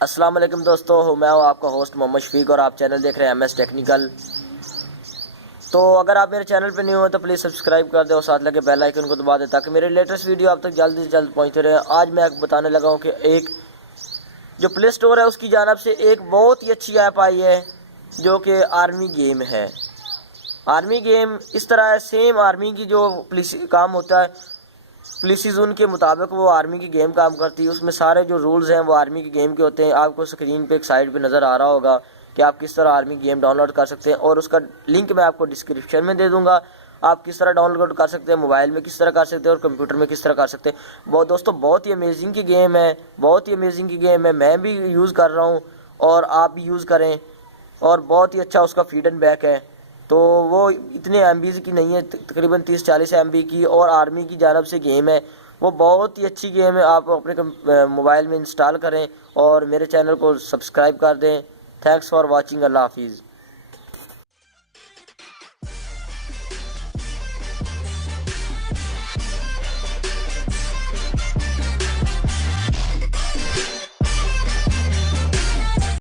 अस्सलाम वालेकुम दोस्तों, मैं हूँ आपका होस्ट मोहम्मद शफीक और आप चैनल देख रहे हैं MS टेक्निकल। तो अगर आप मेरे चैनल पर न्यू हो तो प्लीज़ सब्सक्राइब कर दें और साथ लगे बेल आइकन को दबा दें ताकि मेरे लेटेस्ट वीडियो आप तक जल्द से जल्द पहुँचते रहे। आज मैं आपको बताने लगा हूँ कि एक जो प्ले स्टोर है उसकी जानब से एक बहुत ही अच्छी ऐप आई है जो कि आर्मी गेम है। आर्मी गेम इस तरह है, सेम आर्मी की जो पुलिस काम होता है, पुलिस जोन के मुताबिक वो आर्मी की गेम काम करती है। उसमें सारे जो रूल्स हैं वो आर्मी की गेम के होते हैं। आपको स्क्रीन पे एक साइड पे नज़र आ रहा होगा कि आप किस तरह आर्मी गेम डाउनलोड कर सकते हैं और उसका लिंक मैं आपको डिस्क्रिप्शन में दे दूंगा। आप किस तरह डाउनलोड कर सकते हैं, मोबाइल में किस तरह कर सकते हैं और कंप्यूटर में किस तरह कर सकते हैं। बहुत दोस्तों, बहुत ही अमेजिंग की गेम है, बहुत ही अमेजिंग की गेम है। मैं भी यूज़ कर रहा हूँ और आप भी यूज़ करें और बहुत ही अच्छा उसका फीडबैक है। तो वो इतने MB की नहीं है, तकरीबन 30-40 MB की, और आर्मी की जानब से गेम है। वो बहुत ही अच्छी गेम है। आप अपने मोबाइल में इंस्टॉल करें और मेरे चैनल को सब्सक्राइब कर दें। Thanks for watching. अल्लाह हाफिज़।